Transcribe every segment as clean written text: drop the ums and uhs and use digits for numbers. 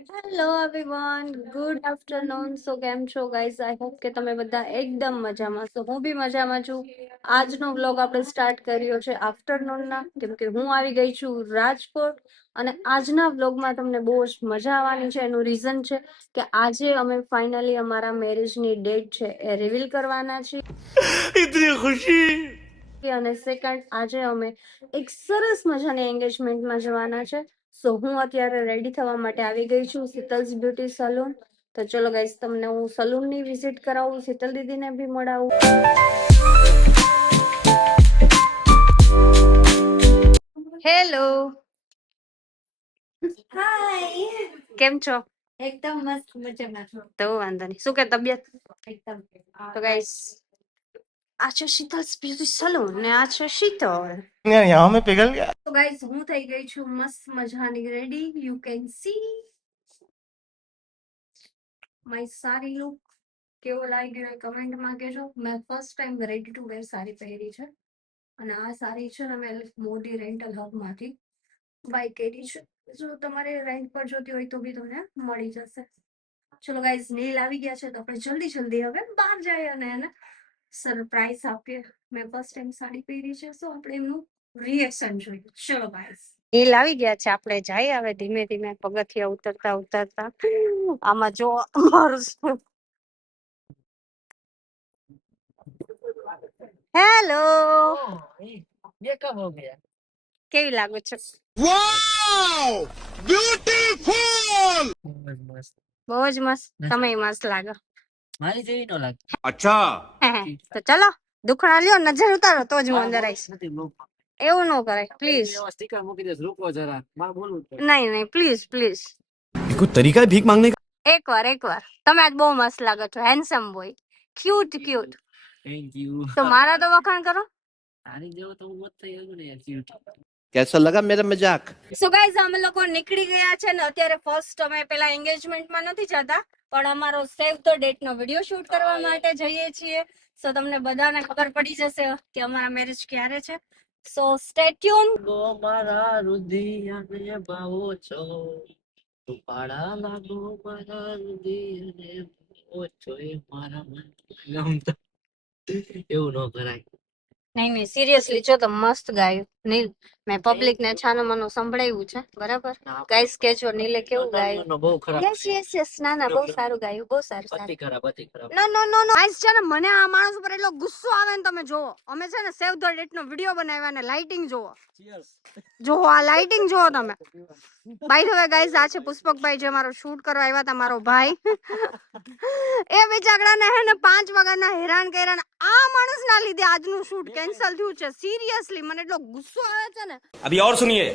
Hello everyone, good afternoon. So કેમ છો guys? I hope કે તમે બધા એકદમ મજામાં છો. હું બી મજામાં છું. આજનો વ્લોગ આપણે સ્ટાર્ટ કર્યો છે આફ્ટરનૂનના, કેમ કે હું આવી ગઈ છું રાજકોટ. અને આજના વ્લોગમાં તમને બહુ જ મજા આવવાની છે. એનું રીઝન છે કે આજે અમે ફાઇનલી અમારા મેરેજની ડેટ છે એ રિવીલ કરવાના છીએ. ઇતની ખુશી. અને સેકન્ડ, આજે અમે એક સરસ મજાની એન્ગેજમેન્ટમાં જવાના છે. સો હું અત્યારે રેડી થવા માટે આવી ગઈ છું શીતલ્સ બ્યુટી સલૂન. તો ચલો ગાઈસ, તમને હું સલૂનની વિઝિટ કરાવું, શીતલ દીદીને બી મળાવું. હેલો, હાય, કેમ છો? એકદમ મસ્ત મજામાં છો? તો વાંધો નહીં. શું કે તબિયત? એકદમ. તો ગાઈસ, આ છે શીતલ્સ બ્યુટી સલૂન ને આ છે શીતલ. यहाँ में पिघल गया. તો ગાઈસ, હું થઈ ગઈ છું મસ્ત મજાની ready. You can see my સારી લુક. કેવો લાગ્યો એ કમેન્ટમાં કહેજો. મેં ફર્સ્ટ ટાઈમ રેડી ટુ વેર સાડી પહેરી છે અને આ સાડી છે ને મેં મોદી રેન્ટલ હબમાંથી બાય કરી છે. જો તમારે રેન્ટ પર જોતી હોય તો બી તમને મળી જશે. ચલો ગાઈઝ, નેલ આવી ગયા છે તો આપણે જલ્દી જલ્દી હવે બહાર જઈએ અને એને સરપ્રાઈઝ આપીએ. મેં ફર્સ્ટ ટાઈમ સાડી પહેરી છે, તો આપણે એમનું રિએક્શન જોઈએ. ચલો ગાઈઝ, નેલ આવી ગયા છે, આપણે જઈએ હવે ધીમે ધીમે પગથિયા ઉતરતા ઉતરતા. આમાં જો મારું હેલો, ये कब हो गया? કેવી લાગુ છે? વાવ, બ્યુટીફુલ. બહુ જ મસ્ત. તમે મસ્ત લાગો. મારી જેવી નો લાગે. અચ્છા. તો ચલો દુખણા લ્યો, નજર ઉતારો તો જ હું અંદર આવીશ. એવું ન કરાય પ્લીઝ. સ્ટીકર મૂકી દેસ, રૂકો જરા, માર બોલું. નહીં નહીં, પ્લીઝ પ્લીઝ. કોઈ તરીકા ભીખ માંગને કા? એકવાર તમે આજ બહુ મસ્ત લાગો છો. Handsome boy, cute cute. Thank you. તો મારા તો વખાણ કરો. તારી જેવો તો હું મત થઈ ગયો ને યાર, ક્યુટ. કેસો લગા મેરા મજાક? સો ગાઈઝ, અમે લોકો નીકળી ગયા છે ને અત્યારે. ફર્સ્ટ અમે પેલા એન્ગેજમેન્ટમાં નથી જતા, પણ અમારો સેવ ધ ડેટ નો વિડીયો શૂટ કરવા માટે જઈએ છીએ. સો તમને બધાને ખબર પડી જશે કે અમારા મેરેજ ક્યારે છે. સો સ્ટે ટ્યુન. ગો મારા રુધિયાને ભાવો છો, પાડા લાગો મારા રુધિયાને ભાવો છો, એ મારા મન ગમતો. એવું ન કરાય. નહીં નહીં, સિરિયસલી જો તો મસ્ત ગાયું નીલ. મેં પબ્લિક ને છાનો માનો સંભળાવ્યું છે, બરાબર? ગાઈસ કેજો નીલે કેવું ગાયું. બહુ ખરાબ. યસ યસ યસ, ના ના, બહુ સારું ગાયું, બહુ સારું. અતિ ખરાબ, અતિ ખરાબ. નો નો નો નો ગાઈસ, છે ને મને આ માણસ ઉપર એટલો ગુસ્સો આવે ને, તમે જોવો. અમે છે ને સેવ ધ ડેટ નો વિડિયો બનાવ્યા ને લાઇટિંગ જોવો. જોવો આ લાઇટિંગ જોવો તમે. બાય ધ વે ગાઈસ, આ છે પુષ્પકભાઈ જે મારો શૂટ કરવા આવ્યા હતા, મારો ભાઈ. એ બિચારાને હે ને 5 વાગ્યાના હેરાન કર્યા ને આ માણસના લીધે આજનું શૂટ કેન્સલ થયું છે. સિરિયસલી મને એટલો ગુસ્સો આવે છે ને. અભી ઓર સુનિએ.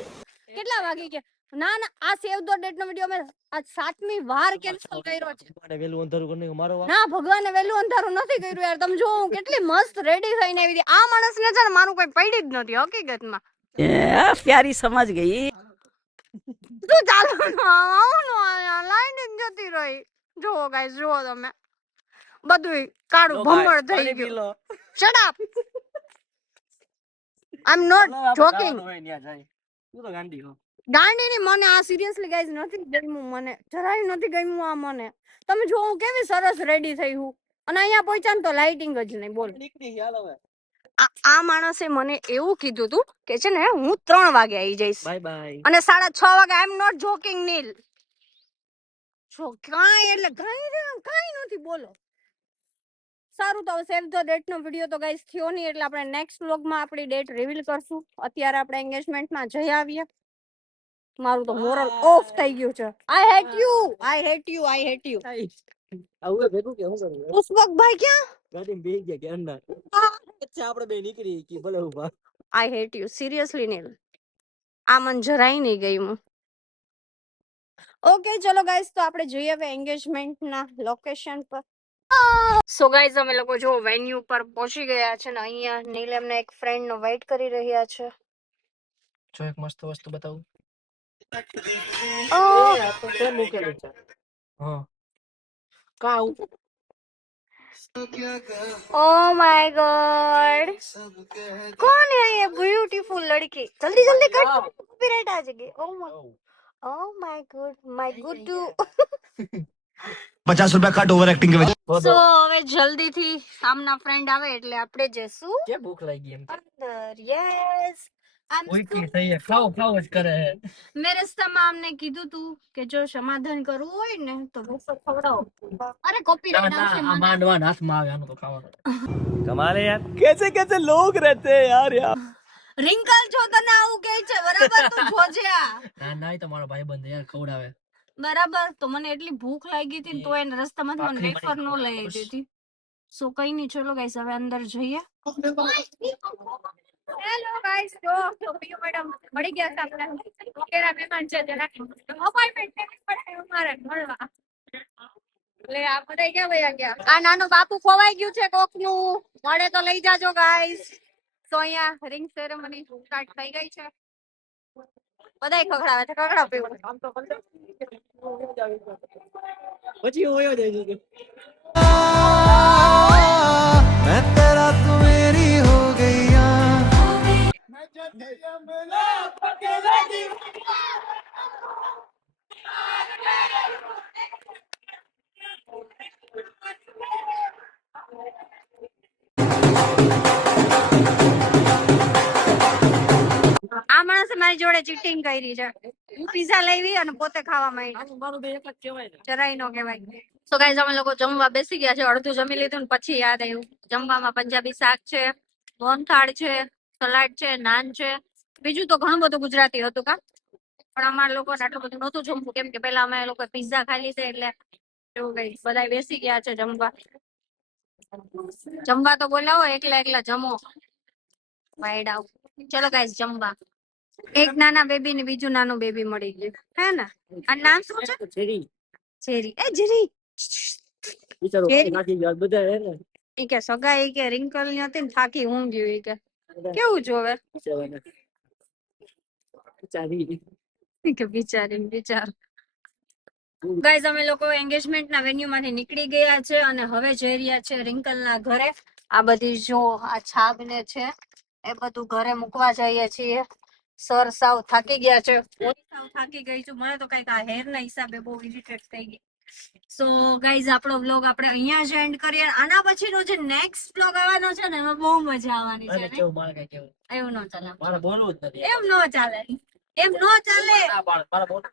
કેટલા વાગે કે ના ના, આ સેવ ધ ડેટ નો વિડિયો મેં આ 7મી વાર કેન્સલ કર્યો છે. ભગવાને વેલું અંધારું કરીને મારો ના, ભગવાને વેલું અંધારું નથી કર્યું યાર. તમે જો હું કેટલી મસ્ત રેડી થઈને આવી હતી. આ માણસને છે ને મારું કોઈ પડી જ નથી હકીકતમાં. પ્યારી સમજ ગઈ. તું ચાલો લાઈન જતી રહી. જો ગાઈસ, જો તમે બધું કાળું ભમર થઈ ગયું. Shut up. I am not joking. તું તો ગાંડી હો. ગાંડી ની મને આ સિરિયસલી ગાઈસ નથી ગમ્યું, મને જરાય નથી ગમ્યું આ મને. તમે જો હું કેવી સરસ રેડી થઈ હું અને અહીંયા પહોંચ્યા ને તો લાઇટિંગ જ નહીં. બોલ, આ માણસે મને એવું કીધું તું કે છે ને હું 3 વાગે આવી જઈશ. Bye bye. અને 6:30 વાગે. I am not joking Neel. જો કાઈ એટલે કાઈ નથી. બોલો. સારું, તો સેવ ધ ડેટ નો વિડીયો તો ગાઈસ થયો નહીં, એટલે આપણે નેક્સ્ટ વ્લોગમાં આપણી ડેટ રિવીલ કરશું. અત્યારે આપણે એન્ગેજમેન્ટમાં જઈ આવીએ. મારું તો મોરલ ઓફ થઈ ગયું છે. I hate you, I hate you, I hate you. આવું ભેગું કે હું કરું? પુષ્પકભાઈ ક્યાં? ગાડીમાં બેહી ગયા કે અંદર. અચ્છા, આપણે બે નીકળી કે ભલે ઉભા. આઈ હેટ યુ સિરિયસલી નીલ. આ મન જરાય નહીં ગયું. ઓકે ચલો ગાઈસ, તો આપણે જઈએ હવે એન્ગેજમેન્ટના લોકેશન પર. સો ગાઈઝ, અમે લોકો જો વેન્યુ પર પહોંચી ગયા છે ને અહીંયા નીલમના એક ફ્રેન્ડ નો વેઇટ કરી રહ્યા છે. જો એક મસ્ત વસ્તુ બતાવું. આ તો તે મૂકેલું છે. હા કા ઓ માય ગॉड, कौन है ये ब्यूटीफुल लड़की? जल्दी जल्दी कट, कॉपीराइट आ जाएगी. Oh my, oh my good 50 रुपया कट ओवर एक्टिंग के वजह। સો હવે જલ્દી થી સામના ફ્રેન્ડ આવે એટલે આપણે જઈશું કે ભૂખ લાગી એમ અંદર યસ ઉઈટી થઈ છે ખાવ ખાવ જ કરે છે મેં રસ્તામાં અમને કીધું તું કે જો સમાધાન કરવું હોય ને તો બફર ખવડાવો અરે કોપીરાઈટ આવશે આ મને માંડવા હાથમાં આવે આનું તો ખાવાનું कमाल है यार, कैसे कैसे लोग रहते हैं यार यहाँ। રિંકલ જો તને આવું કહે છે બરાબર તું જોજે આ ના ના તો મારો ભાઈબંધ યાર ખવડાવે બરાબર તો મને એટલી ભૂખ લાગી હતી ને તો એને રસ્તામાં મને વેફર નો લઈ દીધી સો કઈ નહીં ચલો ગાઈસ હવે અંદર જઈએ હેલો ગાઈસ તો પ્રિય મેડમ મળી ગયા છે આપણા કેરા મહેમાન છે જરા અપોઇન્ટમેન્ટ લેવી પડે અમારે મળવા એટલે આ બધા ક્યાં વયા ગયા આ નાનું બાપુ ખોવાઈ ગયું છે કોક નું મળે તો લઈ જાજો ગાઈસ તો અહીંયા રિંગ સેરેમની સ્ટાર્ટ થઈ ગઈ છે બધાય ખખડાવે છે ખખડા પીવું આમ તો પછી હોયો દે છે मैं तेरा तू मेरी हो गई આ માણસે મારી જોડે ચીટિંગ કરી છે હું પીઝા લાવી અને પોતે ખાવા માંડી આનું મારું બે એક જ કહેવાય ને જરાય નો કહેવાય તો ગાઈસ અમે લોકો જમવા બેસી ગયા છે અડધું જમી લીધું ને પછી યાદ આવ્યું જમવામાં પંજાબી શાક છે મોહનથાળ છે સલાડ છે નાન છે બીજું તો ઘણું બધું ગુજરાતી હતું કા પણ અમારા લોકોને આટલું બધું નહોતું જમવું કેમ કે પેલા અમે લોકો પિઝા ખાઈ લીધા એટલે એવું કઈ બધા બેસી ગયા છે જમવા જમવા તો બોલાવો એકલા એકલા જમો વાયડા ચલો ગાઈસ જમવા એક નાના બેબી ને બીજું નાનું બેબી મળી ગયું હે ને આ નામ શું છે જેરી જેરી એ જેરી વિચારો જેરી. નાખી ગયા બધા હે ને ઈ કે સગાઈ કે રિંકલ ની હતી ને થાકી ઊંઘ્યું ઈ કે કેવું જોવે ચાલી ઈ કે બિચારી બિચાર ગાઈઝ અમે લોકો એન્ગેજમેન્ટ ના વેન્યુ માંથી નીકળી ગયા છે અને હવે જઈ રહ્યા છે રિંકલ ના ઘરે આ બધી જો આ છાબ ને છે એ બધું ઘરે મૂકવા જઈએ છીએ સર સાવ થાકી ગયા છે હું સાવ થાકી ગઈ છું મને તો કઈક આ હેર ના હિસાબે બહુ ઇરિટેટ થઈ ગઈ સો ગાઈઝ આપણો વ્લોગ આપણે અહીંયા જ એન્ડ કરીએ આના પછીનો જે નેક્સ્ટ વ્લોગ આવવાનો છે ને એમાં બહુ મજા આવવાની છે અને ને? કેવું મારે કઈ કેવું એવું ન ચાલે મારે બોલવું જ નથી એમ ન ચાલે એમ ન ચાલે ના મારે બોલવું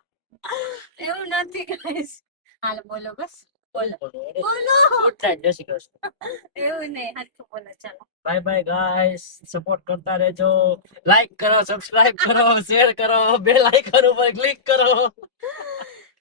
એવું નથી ગાઈઝ હાલ બોલો બસ બોલો બોલો ગુડ નાઈટ જય શ્રી કૃષ્ણ એવું નહીં હરખું બોલો ચાલો બાય બાય ગાઈસ સપોર્ટ કરતા રહેજો લાઈક કરો સબસ્ક્રાઇબ કરો શેર કરો બેલ આઇકન ઉપર ક્લિક કરો